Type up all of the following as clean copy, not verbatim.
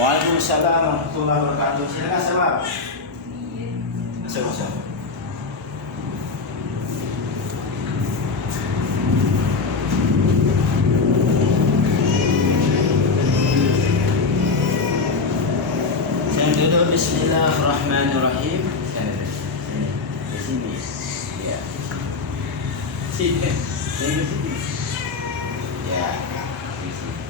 Waalaikumsalam warahmatullahi wabarakatuh. Silakan sebab. Masuk. Saya duduk. Bismillahirrahmanirrahim. Di sini. Ya. Sini. Di sini. Ya. Di sini.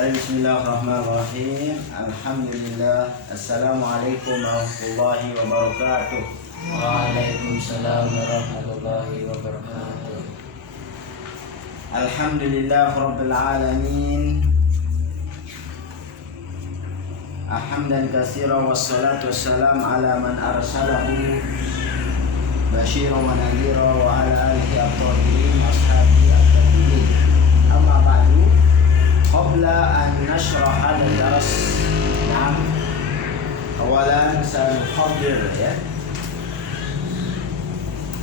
Bismillahirrahmanirrahim. Alhamdulillah. Assalamualaikum warahmatullahi wabarakatuh. Waalaikumsalam warahmatullahi wabarakatuh. Alhamdulillah rabbil alamin. Hamdan katsiran wassalatu wassalamu ala man arsalahu basyiran wa nadhiran wa ala alihi at-tahirin ashabihi at-tahirin. Amma ba'du. Qabla an nashrah al-dars, na'am, awalan sanuhadir ya.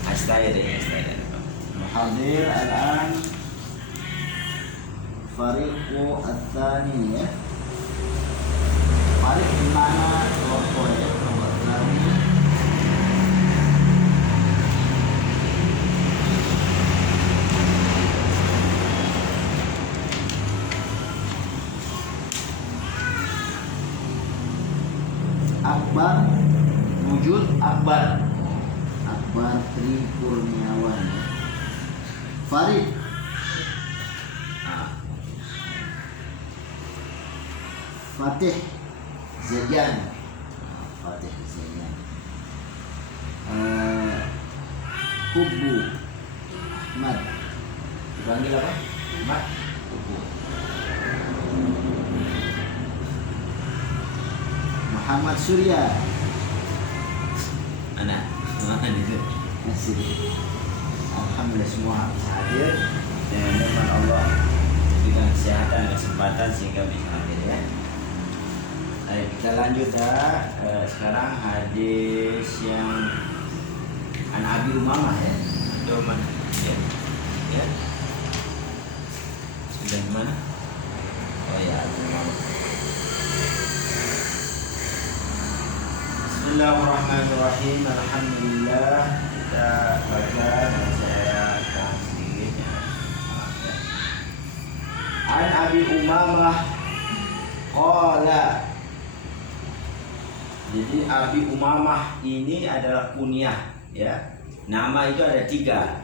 Astaghfirullah. Muhadir al-an fariqu al-thani ya. Fariq di mana kelompok ya, kelompok thani. Akbar, wujud Akbar Tri Kurniawan ya. Farid Fatih Zayan Kubu Ahmad, dipanggil apa? Ahmad Kubu. Muhammad Surya anak itu masih. Alhamdulillah semua bisa hadir dengan nikmat Allah, dengan kesehatan dan kesempatan sehingga bisa hadir ya. Ayo kita lanjut ya. Sekarang hadis yang an Abi Umamah ya. Itu mana? Ya. Sudah mana? Oh ya, Abi Umamah. Bismillahirrahmanirrahim. Alhamdulillah. Kita baca dan saya akan sedikit ya. An Abi Umamah qala. Jadi Abi Umamah ini adalah kunyah ya. Nama itu ada 3.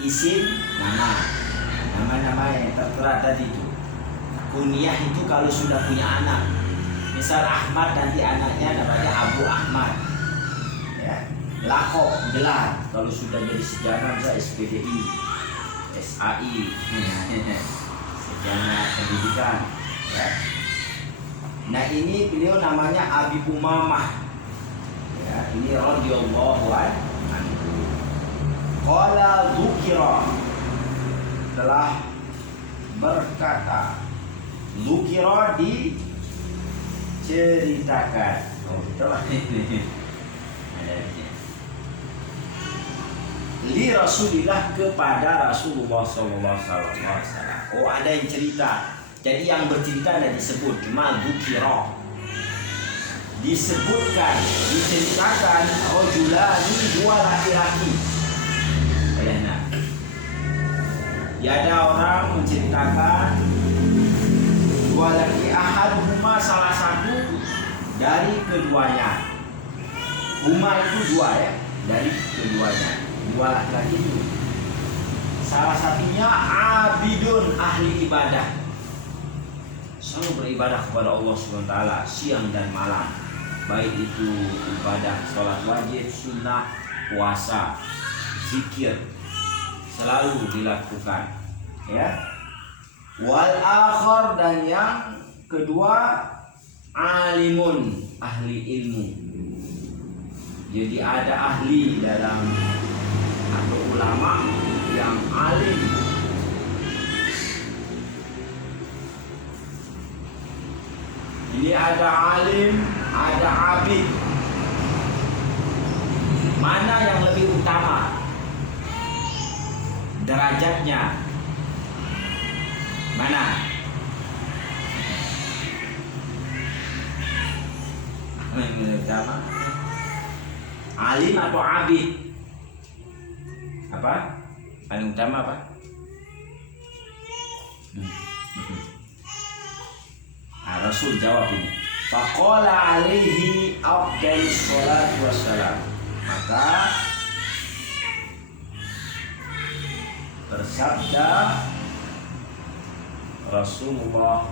Isim, nama yang tertera tadi itu. Kunyah itu kalau sudah punya anak. Misal Ahmad, nanti anaknya namanya Abu Ahmad ya. Lakop, gelar, kalau sudah jadi sejarah bisa SPDI, SAI sejarah pendidikan ya. Nah ini beliau namanya Abi Umamah ya. Ini radhiyallahu anhu. Qala dzukira, telah berkata, dzukira ceritakan. Oh, betul ini. Li Rasulillah, kepada Rasulullah sallallahu alaihi wasallam. Oh, ada yang cerita. Jadi yang bercerita ada disebut, cuma dzukira. Disebutkan, diceritakan rajulani, 2 laki-laki. Nah. Ya, ada orang menceritakan 2 laki, ahaduhuma, salah satu dari keduanya. Huma itu 2 ya, dari keduanya. 2 laki-laki itu. Salah satunya abidun, ahli ibadah. Selalu beribadah kepada Allah SWT siang dan malam. Baik itu ibadah sholat wajib, sunnah, puasa, zikir, selalu dilakukan ya. Wal akhar, dan yang kedua alimun, ahli ilmu. Jadi ada ahli dalam atau ulama yang alim. Ini ada alim, ada abid. Mana yang lebih utama derajatnya? Mana? Yang utama alim atau abid? Apa? Paling utama apa? Nah, Rasul jawab ini. Faqala alaihi afdalus salatu wassalam. Maka bersabda Rasulullah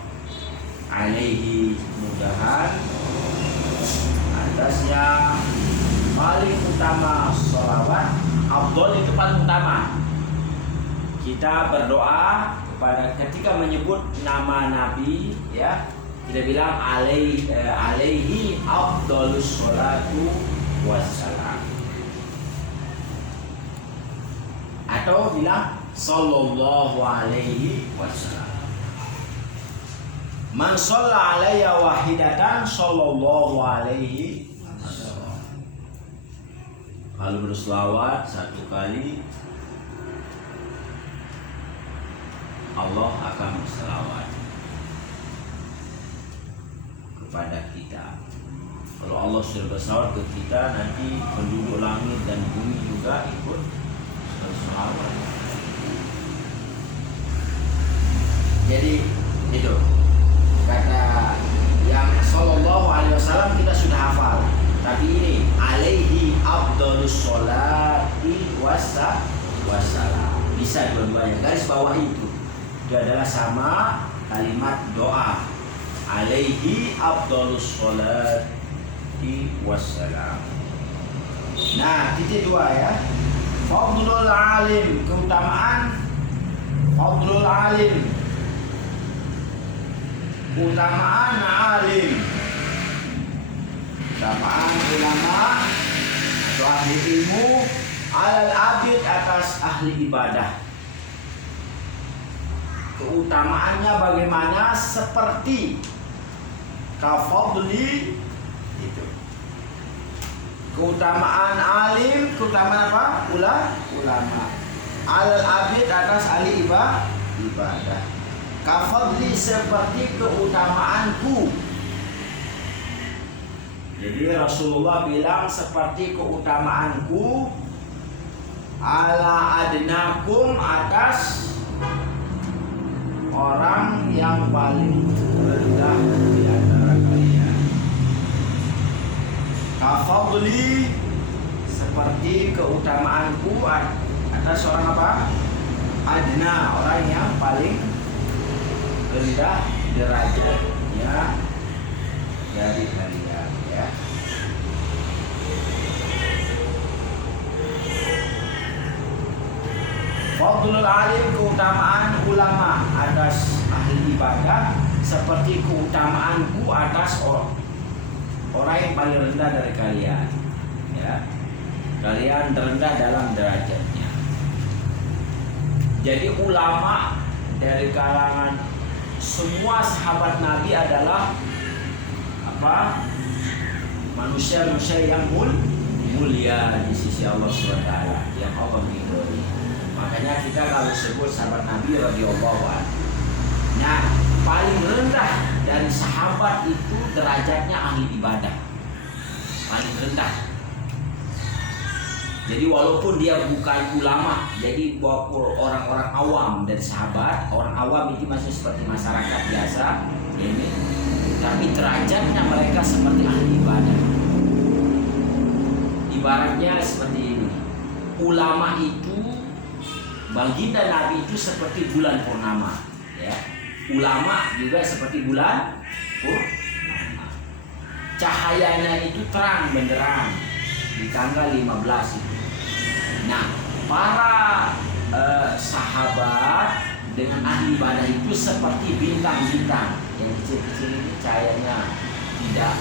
alaihi, mudahan atasnya paling utama sholawat. Afdal itu paling utama. Kita berdoa kepada ketika menyebut nama Nabi, ya, kita bilang alaihi afdalus sholatu wassalam, atau bilang sallallahu alaihi wasallam. Man shalla alayya wahidatan sallallahu alaihi wasallam. Kalau berselawat satu kali, Allah akan berselawat kepada kita. Kalau Allah sudah berselawat ke kita, nanti penduduk langit dan bumi juga ikut berselawat. Jadi itu kata yang sallallahu alaihi wasallam kita sudah hafal. Tapi ini alaihi afdalus sholati wassalam. Bisa dua-duanya. Garis bawah itu adalah sama kalimat doa. Alaihi afdalus sholati wassalam. Nah, titik dua ya. Fadlul alim, keutamaan fadlul alim. Keutamaan alim. Keutamaan ulama atau ahli ilmu alal abid, atas ahli ibadah. Keutamaannya bagaimana? Seperti kafadli itu. Keutamaan alim, keutamaan apa? Ulama. Alal abid, atas ahli ibadah. Kafadli, seperti keutamaanku. Jadi Rasulullah bilang seperti keutamaanku ala adnakum, atas orang yang paling rendah di antara kalian. Kafadli, seperti keutamaanku atas orang apa? Adna, orang yang paling rendah derajatnya dari kalian, ya. Fadlul alim, keutamaan ulama atas ahli ibadah seperti keutamaanku atas orang yang paling rendah dari kalian, ya. Kalian rendah dalam derajatnya. Jadi ulama dari kalangan semua sahabat Nabi adalah apa? Manusia-manusia yang mulia di sisi Allah SWT, yang Allah ridhoi. Makanya kita kalau sebut sahabat Nabi radhiyallahu anhu. Nah, paling rendah dari sahabat itu derajatnya ahli ibadah. Paling rendah. Jadi walaupun dia bukan ulama, jadi orang-orang awam dari sahabat, orang awam itu masih seperti masyarakat biasa, ini, tapi derajatnya mereka seperti ahli ibadah. Ibaratnya seperti ini, ulama itu, baginda Nabi itu seperti bulan purnama, ya. Ulama juga seperti bulan purnama. Cahayanya itu terang benderang di tanggal 15 itu. Nah, para sahabat dengan ahli ibadah itu seperti bintang-bintang yang kecil-kecil ini, cahayanya tidak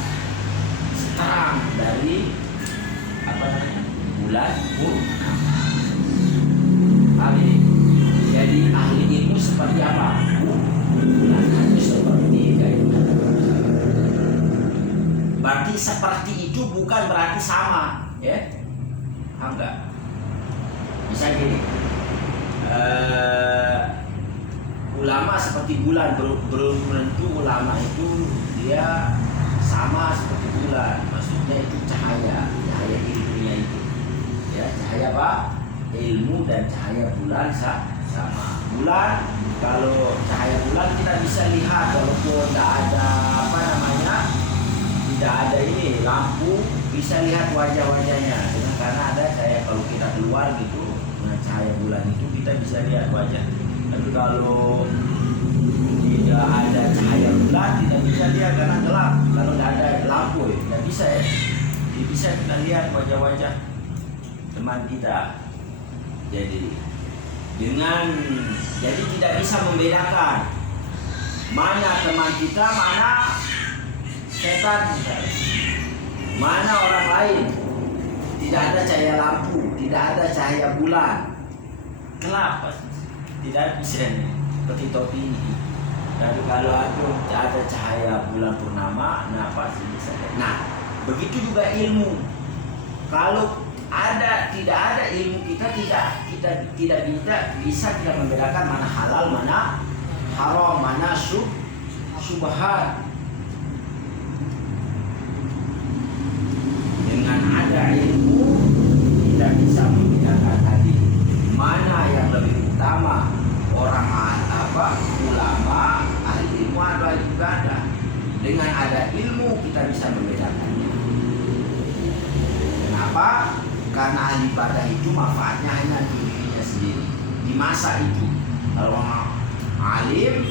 seterang dari apa namanya, bulan purnama. Jadi ahli ilmu seperti apa? Bulan itu seperti kayak. Berarti seperti itu bukan berarti sama, ya? Enggak. Bisa gini, ulama sama seperti bulan. Belum tentu ulama itu dia sama seperti bulan, maksudnya itu cahaya ilmunya itu ya. Cahaya apa? Ilmu dan cahaya bulan sama. Bulan, kalau cahaya bulan kita bisa lihat walaupun tidak ada tidak ada ini lampu, bisa lihat wajah-wajahnya karena ada cahaya. Kalau kita keluar gitu dengan cahaya bulan itu kita bisa lihat wajah. Tapi kalau tidak ada cahaya bulan tidak bisa lihat karena gelap. Kalau tidak ada lampu tidak bisa ya. Tidak bisa kita lihat wajah-wajah teman kita. Jadi tidak bisa membedakan mana teman kita, mana setan, mana orang lain. Tidak ada cahaya lampu, tidak ada cahaya bulan, gelap, tidak bisa seperti topi ini. Tapi kalau ada cahaya bulan purnama, nah pasti bisa. Nah, begitu juga ilmu. Kalau tidak ada ilmu kita tidak bisa kita membedakan mana halal, mana haram, mana subhat. Dengan ada ilmu kita bisa membedakan tadi mana yang lebih utama, orang ulama, ahli ilmu atau ahli ibadah. Dengan ada ilmu kita bisa membedakannya. Kenapa? Karena ahli ibadah itu manfaatnya hanya di dirinya sendiri di masa itu. Kalau orang alim,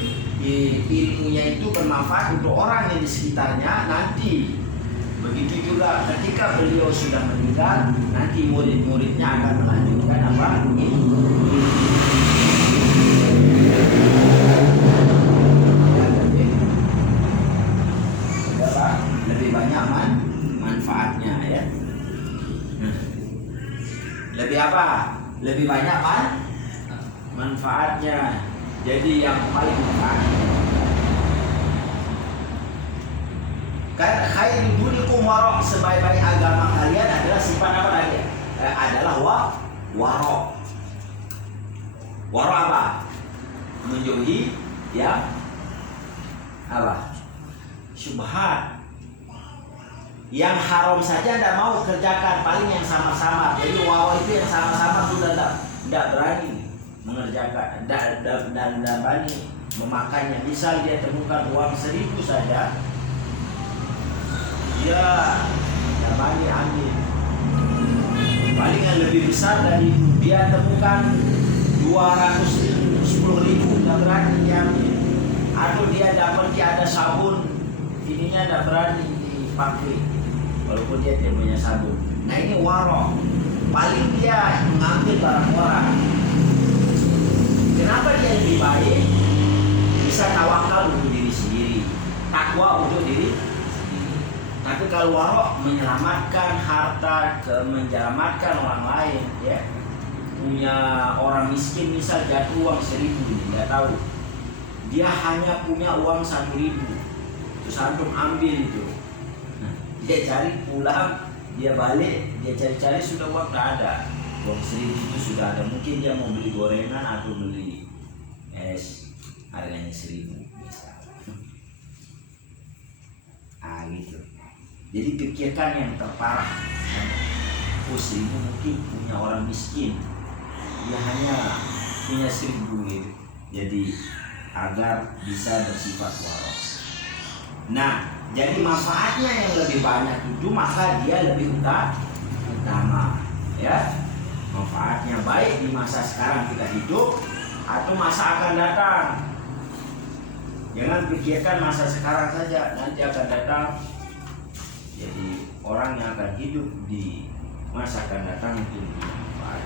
ilmunya itu bermanfaat untuk orang yang di sekitarnya nanti. Begitu juga ketika beliau sudah meninggal, nanti murid-muridnya akan melanjutkan ilmu. Lebih banyak manfaatnya ya. Lebih apa? Lebih banyak manfaatnya. Jadi yang paling manfaat. Kan khairul dunikum waro, sebaik-baik agama kalian adalah sifat apa tadi? Adalah waro. Waro apa? Menjauhi ya apa? Syubhat. Yang haram saja tidak mau kerjakan, paling yang sama-sama. Jadi waro itu yang sama-sama sudah tidak berani mengerjakan, tidak berani memakannya. Misal dia temukan uang 1.000 saja, dia tidak berani ambil. Paling yang lebih besar dari dia temukan 210.000, tidak berani diambil. Atau dia dapat ada sabun, ininya tidak berani dipakai walaupun dia tidak punya sabun. Nah ini waro, paling dia mengambil barang orang. Kenapa dia lebih baik? Bisa tawakal untuk diri sendiri, takwa untuk diri sendiri. Tapi kalau waro menyelamatkan harta, menyelamatkan orang lain, ya. Punya orang miskin misal jatuh uang 1.000, nggak tahu. Dia hanya punya uang 1.000, terus antum ambil itu. Nah, dia cari pulang, dia balik, dia cari-cari sudah uang nggak ada. Uang 1.000 itu sudah ada. Mungkin dia mau beli gorengan atau beli es, harganya 1.000 misal. Gitu. Jadi pikirkan yang terparah. 1.000 mungkin punya orang miskin, dia hanya punya 1.000 gitu. Jadi agar bisa bersifat waro. Nah, jadi manfaatnya yang lebih banyak itu maka dia lebih utama, ya. Manfaatnya baik di masa sekarang kita hidup atau masa akan datang. Jangan pikirkan masa sekarang saja, nanti akan datang. Jadi orang yang akan hidup di masa akan datang itu manfaat.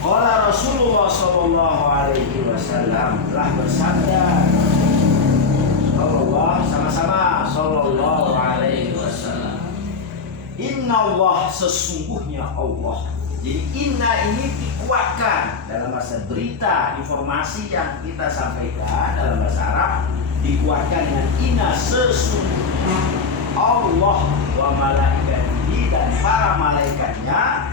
Qala Rasulullah sallallahu alaihi wasallam telah bersabda, Allah sama-sama sallallahu alaihi wasallam. Inna Allah, sesungguhnya Allah. Jadi inna ini dikuatkan dalam bahasa berita, informasi yang kita sampaikan dalam bahasa Arab dikuatkan dengan inna, sesungguhnya Allah wa malaikatihi, dan para malaikatnya,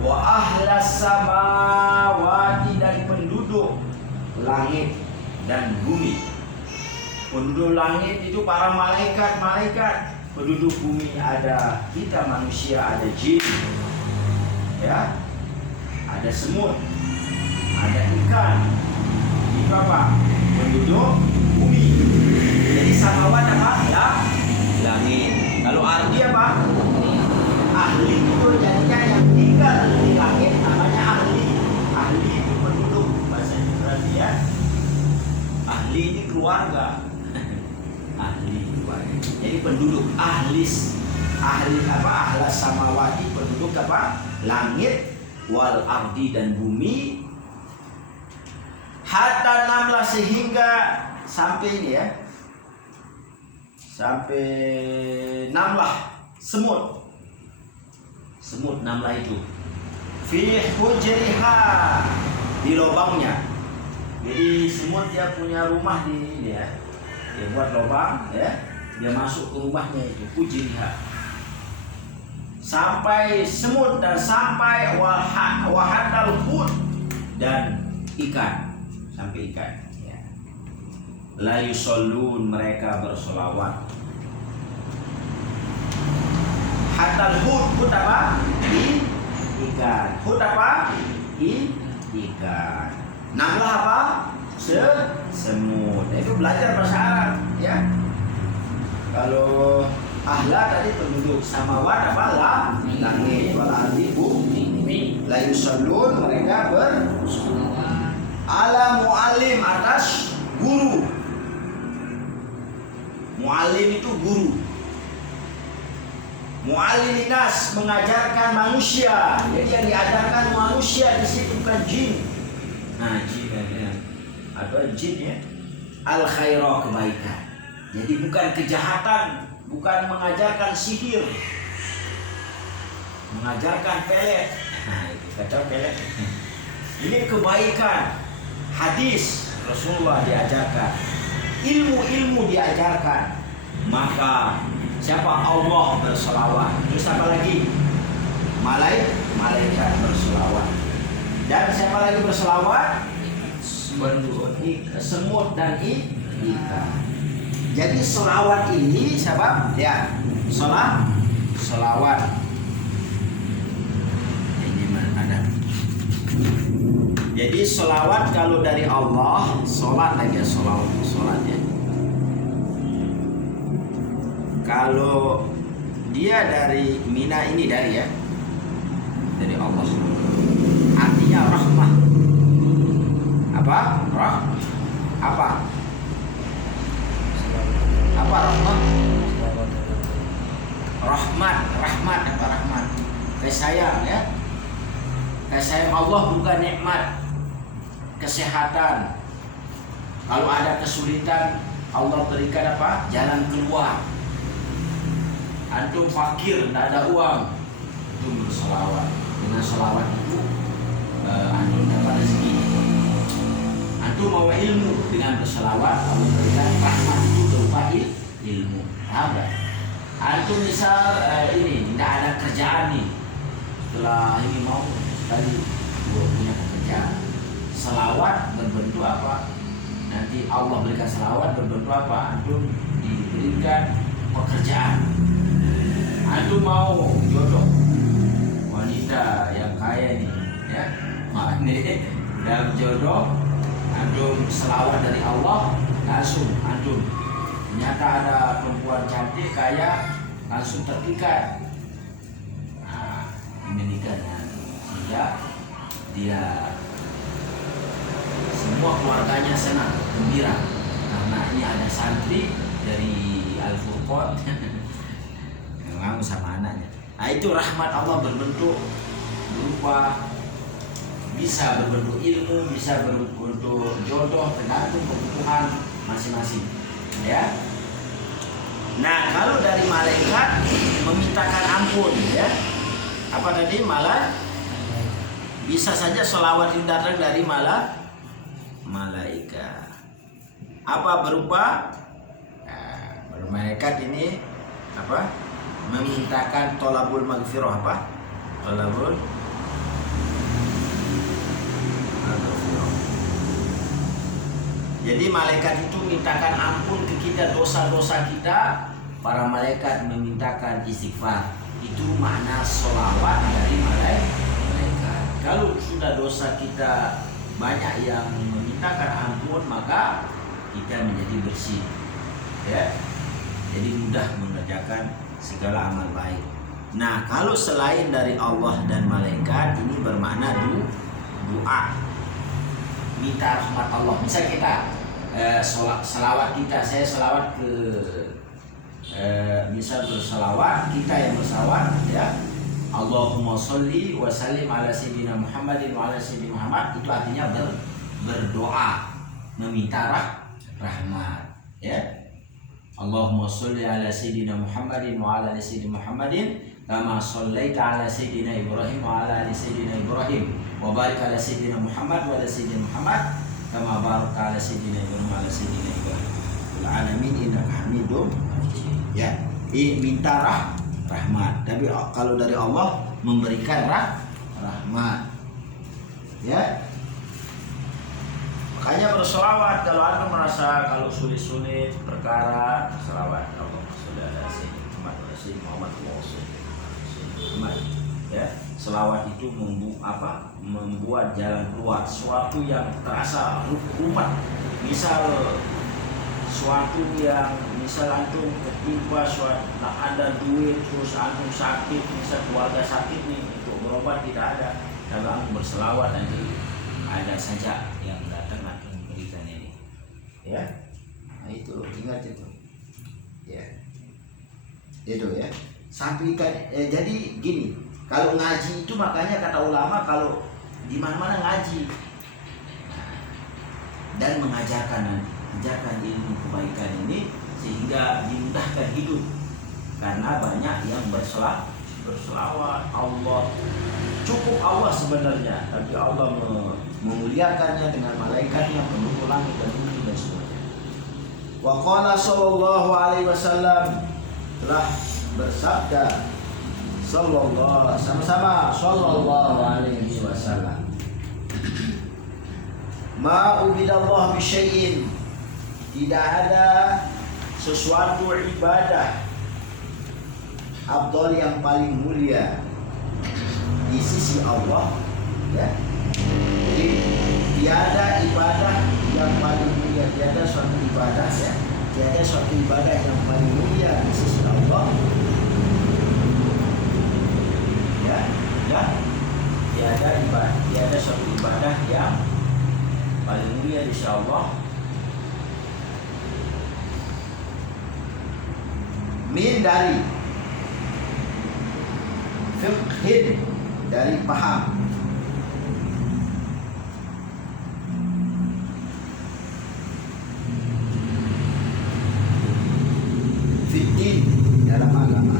wa ahlas samawati, dan penduduk langit langit dan bumi. Penduduk langit itu para malaikat. Penduduk bumi ada kita manusia, ada jin, ya, ada semut, ada ikan. Itu apa? Penduduk bumi. Jadi samawat apa? Ya, langit. Kalau ardi apa? Ahli itu jadinya yang tinggal di langit namanya ahli. Ahli itu penduduk, bahasa Indonesia ya. Ahli ini keluarga. Ahli keluarga. Jadi penduduk ahli apa? Ahlas samawati, penduduk apa? Langit, wal ardi dan bumi. Hatta namlah sehingga sampai ini ya. Sampai namlah semut. Semut namlah itu fi hujriha, di lubangnya. Jadi semut dia punya rumah di ini ya. Dia buat lubang ya. Dia masuk ke rumahnya itu hujriha. Sampai semut dan sampai wahatal hud dan ikan. Sampai ikan ya. La yusallun, mereka bersolawat. Hatal hud apa? Ikan. Hud apa? Ikan. Namlah apa? Semut. Itu belajar bahasa Arab ya. Kalau ahla tadi penduduk, samawat apa? Langit, wal ardi bumi. La yusallun, mereka bersolawat. Ala muallim, atas guru. Muallim itu guru. Mu'alliminas, mengajarkan manusia. Jadi yang diajarkan manusia di situ bukan jin. Nah, jin ya. Atau jin ya. Al khairah, kebaikan. Jadi bukan kejahatan, bukan mengajarkan sihir. Mengajarkan pelet. Nah, itu kacau pelet. Ini kebaikan. Hadis Rasulullah diajarkan. Ilmu-ilmu diajarkan. Maka siapa? Allah bersolawat. Terus apa lagi? Malaikat bersolawat. Dan siapa lagi bersolawat? Semut dan ikan. Jadi solawat ini siapa? Ya, solawat. Ini mana? Jadi solawat kalau dari Allah, solat aja solat ya. Kalau dia dari mina ini dari Allah, artinya rahmah. Apa? Apa rahmah? Rahmat apa rahmat? Kasih sayang ya. Kasih sayang Allah bukan nikmat, kesehatan. Kalau ada kesulitan, Allah berikan apa? Jalan keluar. Antum fakir, tidak ada uang, antum bersolawat. Dengan solawat itu antum dapat rezeki. Antum mau ilmu, dengan bersolawat Allah berikan rahmat itu berupa ilmu. Ada. Antum misal ini tidak ada kerjaan nih, setelah ini mau sekali punya pekerjaan. Selawat berbentuk apa? Nanti Allah berikan selawat berbentuk apa? Antum diberikan pekerjaan. Antum mau jodoh wanita yang kaya nih, ya, ini dalam jodoh, antum selawat dari Allah, langsung antum ternyata ada perempuan cantik kaya, langsung terpikat. Nah, ini nikahnya sehingga dia semua keluarganya senang, gembira karena ini ada santri dari Al-Furqan. Mau sama anaknya. Nah, itu rahmat Allah berbentuk berupa, bisa berbentuk ilmu, bisa berbentuk jodoh, tergantung kebutuhan masing-masing. Ya. Nah, kalau dari malaikat memintakan ampun, ya. Apa tadi? Bisa saja selawat itu datang dari malaikat. Apa berupa? Nah, malaikat ini apa? Memintakan tolabul maghfirah apa? Tolabul maghfirah. Jadi malaikat itu mintakan ampun ke kita dosa-dosa kita, para malaikat memintakan istighfar. Itu makna sholawat dari malaikat. Kalau sudah dosa kita banyak yang memintakan ampun, maka kita menjadi bersih, ya. Jadi mudah mengerjakan segala amal baik. Nah, kalau selain dari Allah dan malaikat, ini bermakna doa, minta rahmat Allah. Misal kita selawat kita, saya selawat ke misal berselawat, kita yang berselawat, ya, Allahumma sholli wa sallim ala sayyidina Muhammadin wa ala sayyidina Muhammad, itu artinya berdoa, meminta rahmat, ya. Allahumma sholli ala sayyidina Muhammadin wa ala ali sayyidina Muhammadin kama shallaita ala sayyidina Ibrahim wa ala ali sayyidina Ibrahim wa barik ala sayyidina Muhammad wa ala sayyidina Muhammad kama barakta ala sayyidina Ibrahim wa ala sayyidina Ibrahim fil alamin innaka Hamidum Majid. Ya, ini minta rahmat. Tapi kalau dari Allah memberikan rahmat, ya. Makanya berselawat kalau anda merasa kalau sulit-sulit perkara, selawat Allahumma sholli ala sayyidina Muhammad wa ala sayyidina Muhammad, ya. Selawat itu membuat jalan keluar suatu yang terasa rumit. Misal suatu yang misal antum ketimpa suatu, ada duit terus antum sakit, misal keluarga sakit nih, untuk berobat tidak ada, kalau antum berselawat nanti ada saja yang datang akan memberikan ini, ya. Nah itu ingat itu, ya, itu ya. Sampaikan, jadi gini, kalau ngaji itu makanya kata ulama kalau di mana-mana ngaji dan mengajarkan ilmu kebaikan ini sehingga dimudahkan hidup, karena banyak yang berselawat. Allah cukup Allah sebenarnya, tapi Allah memuliakannya dengan malaikatnya, penduduk langit dan bumi dan semuanya. Wa qala sallallahu alaihi wasallam, telah bersabda sallallahu alaihi wasallam, ma ubidallah bisyai'in, tidak ada sesuatu ibadah afdal yang paling mulia di sisi Allah, ya. Jadi tiada ibadah yang paling mulia, tiada suatu ibadah, ya, tiada suatu ibadah yang paling mulia di sisi Allah, ya, ya. Tiada suatu ibadah yang paling mulia di sisi Allah min dari fiqhin, dari paham, fiddin, dalam agama,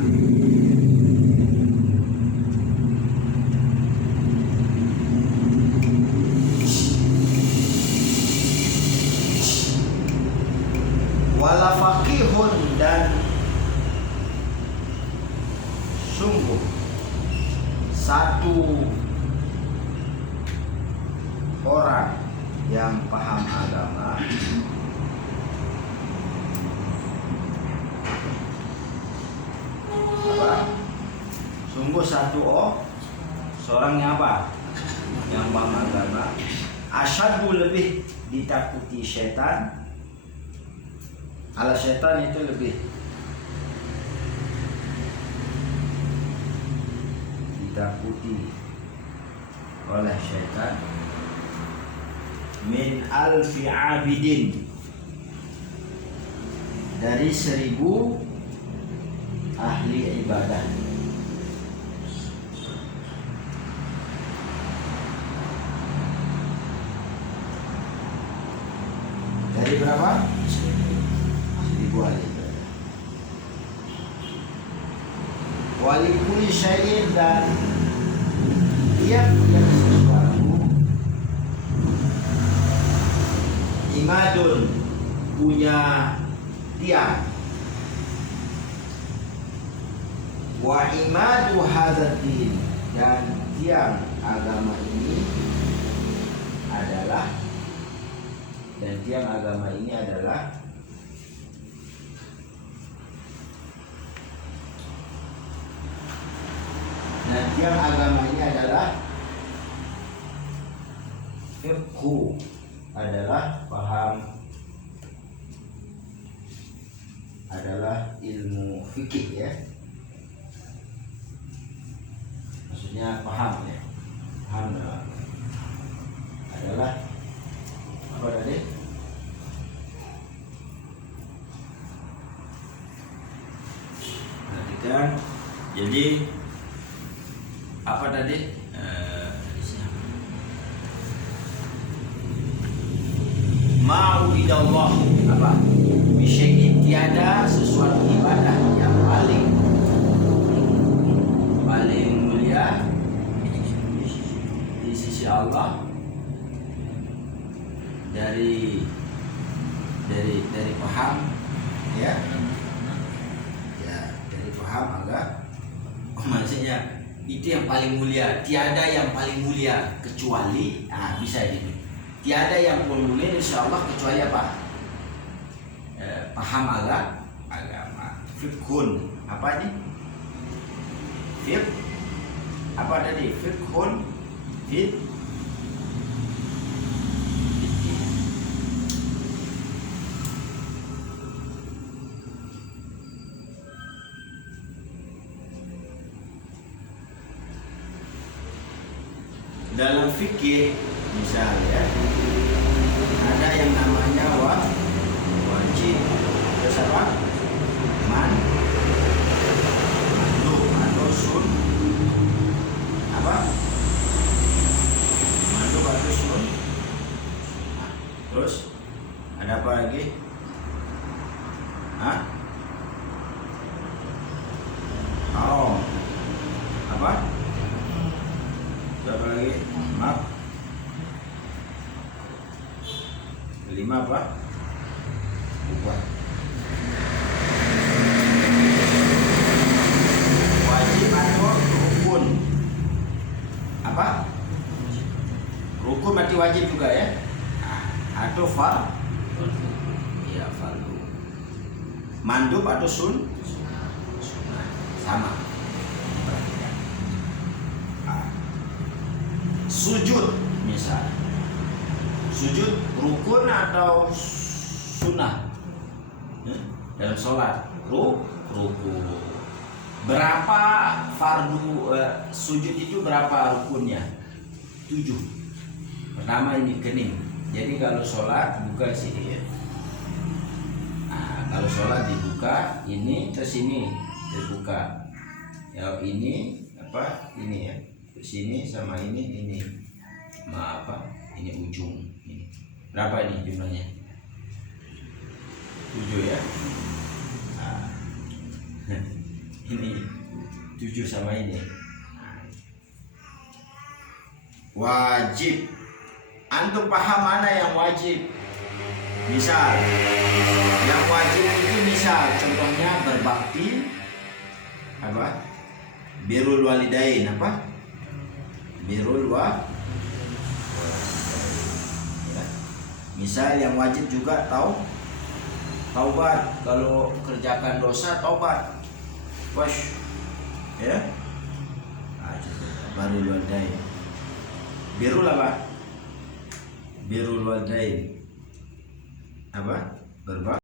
wala faqihun, dan sungguh satu orang yang paham agama, sungguh seorang yang yang paham agama, asyadu, lebih ditakuti syaitan, ala syaitan, itu lebih ditakuti oleh syaitan, min alfi abidin, dari 1000 ahli ibadah. Dari berapa? 1000 ahli ibadah. Walikuli syai'in, dan tiap-tiap sesuatu, imadun, punya tiang, wa imadu hadzal-din, dan tiang agama ini adalah dan tiang agama ini adalah fiqhu, adalah paham, adalah ilmu fikih ya, maksudnya paham ya, paham adalah apa tadi? Perhatikan, jadi apa tadi? Ma'ubidallah apa? Bisyai'in, tiada sesuatu ibadah yang paling mulia di sisi Allah dari paham ya, dari paham agak maksudnya itu yang paling mulia, tiada yang paling mulia kecuali bisa gitu, tiada yang paling mulia insyaallah kecuali apa? Paham agama. Fiqhun, apa ini? Apa tadi? Fiqhun dalam fikih misalnya ada yang namanya wajib, terus apa? Mandub atau sun, apa? Mandub atau sun. Terus ada apa lagi? Haram, apa? Berapa lagi? Maaf. Kelima apa? Lupa. Wajib atau rukun? Apa? Rukun berarti wajib juga ya? Atau iya, fardu. Mandub atau sun? Sama. Sujud misal, sujud rukun atau sunnah dalam sholat? Rukun. Berapa fardu sujud itu, berapa rukunnya? 7. Pertama ini kening, jadi kalau sholat buka sini ya. Kalau sholat dibuka ini, terus ini dibuka ya, ini apa ini ya, sini sama ini apa ini ujung ini. Berapa ini jumlahnya? 7 ya. Ini 7 sama ini. Wajib, antum paham mana yang wajib? Misal yang wajib itu misal contohnya berbakti apa? Birrul walidain, apa? Birrul ya. Misal yang wajib juga taubat, kalau kerjakan dosa taubat. Wash ya. Birrul walidain. Birrul apa? Birrul walidain. Apa? Berbakti